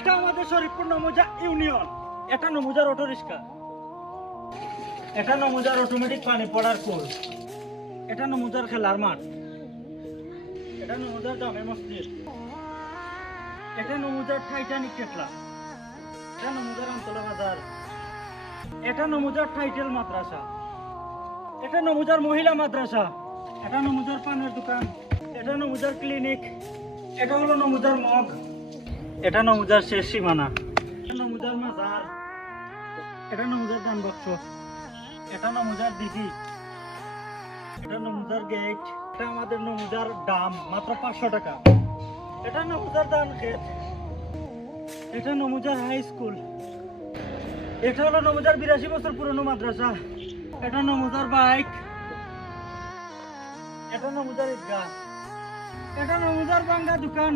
এটা আমাদের শরীফপুর নমুজা ইউনিয়ন। এটা নমুজার অটো রিক্সা, এটা নমুজার অটোমেটিক পানি পড়ার কোল, এটা নমুজার খেলার মাঠ, এটা নমুজার জামে মসজিদ, এটা নমুজার টাইটানিক কেটলা, এটা নমুজার আমতলা বাজার, এটা নমুজার টাইটেল মাদ্রাসা, এটা নমুজার মহিলা মাদ্রাসা, এটা নমুজার পানের দোকান, এটা নমুজার ক্লিনিক, এটা হলো নমুজার মগ, এটা নমুজার শেষ সীমানা, এটা নমুজার মাজার, এটা নমুজার দান বাক্স, এটা নমুজার দিঘি, এটা নমুজার গেট, এটা আমাদের নমুজার দাম মাত্র 500 টাকা, এটা নমুজার দান ক্ষেত, এটা নমুজার হাই স্কুল, এটা হলো নমুজার 82 বছর পুরনো মাদ্রাসা, এটা নমুজার বাইক, এটা নমুজার ঈদগাহ, এটা নমুজার বাঙ্গা দোকান,